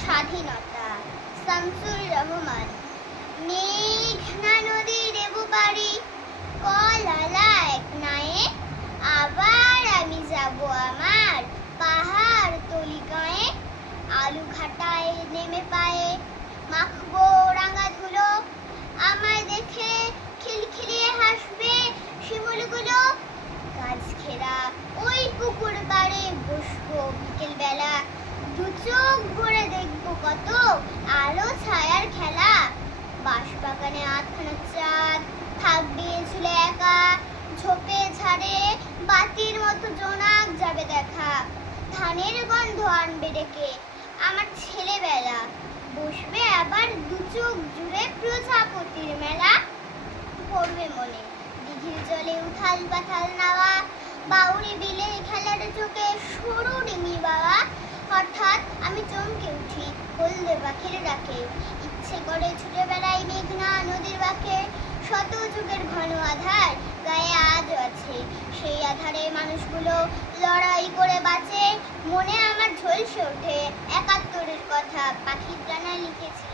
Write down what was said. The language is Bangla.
স্বাধীনতা শামসুর রহমান। মেঘনা চোখ ভরে দেখব কত আলো, ছায়ার খেলা। বাঁশবাগানে আটখানা চাঁদ, থাকবে ঝুলে একা, ঝোপে ঝাড়ে, বাতির মতো জোনাক যাবে দেখা। ধানের গন্ধ আনবে ডেকে আমার ছেলেবেলা। বসবে আবার দু চোখ জুড়ে প্রজাপতির মেলা। পড়বে মনে, দিঘির জলে উথাল পাথাল নাওয়া বাউরি বিলে খেলার চোখে পাখির ডাকে। ইচ্ছে করে ছুটে বেড়াই মেঘনা নদীর বাঁকে। শত যুগের ঘন আধার গায়ে আজ আছে। সেই আধারে মানুষগুলো লড়াই করে বাঁচে। মনে আমার ঝলসে ওঠে একাত্তরের কথা। পাখির ডানা লিখেছিলাম